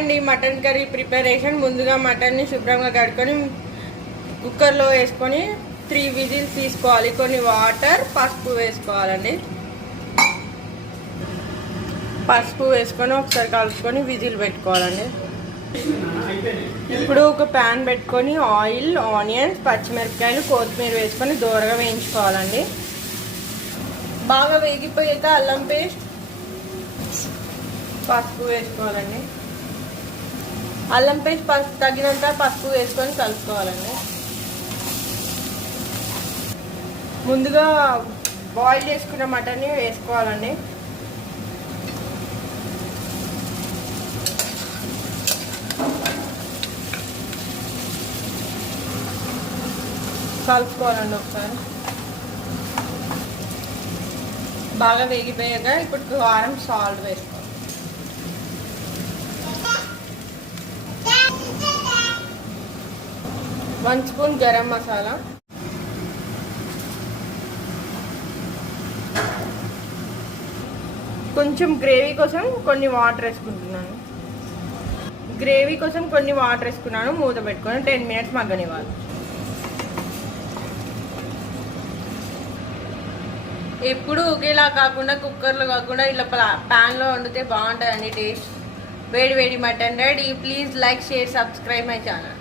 అండి mutton curry preparation. ముందుగా మటన్ని శుభ్రంగా కడుక్కొని కుక్కర్లో వేసుకొని 3 విజిల్స్ తీసుకోవాలి. కొన్ని వాటర్, పసుపు వేసుకోవాలండి. పసుపు వేసుకొని ఒకసారి కలుపుకొని విజిల్ పెట్టుకోవాలండి. ఇప్పుడు ఒక ప్యాన్ పెట్టుకొని ఆయిల్, ఆనియన్స్, పచ్చిమిరపకాయలు, కొత్తిమీర వేసుకొని దూరగా వేయించుకోవాలండి. బాగా వేగిపోయాక అల్లం పేస్ట్, పసుపు వేసుకోవాలండి. అల్లం పేస్ట్ తగినంత పసుపు వేసుకొని కలుపుకోవాలండి. ముందుగా బాయిల్ చేసుకున్న మటన్ని వేసుకోవాలండి. కలుపుకోవాలండి ఒకసారి. బాగా వేగిపోయాక ఇప్పుడు కారం, సాల్ట్ వేసుకోవాలి. వన్ స్పూన్ గరం మసాలా, కొంచెం గ్రేవీ కోసం కొన్ని వాటర్ వేసుకుంటున్నాను. మూత పెట్టుకొని 10 మినిట్స్ మగ్గనివ్వాలి. ఎప్పుడు ఒకేలా కాకుండా, కుక్కర్లో కాకుండా ఇట్లా ప్యాన్లో వండితే బాగుంటుందండి టేస్ట్. వేడి వేడి mutton ready. Please like, share, subscribe my channel.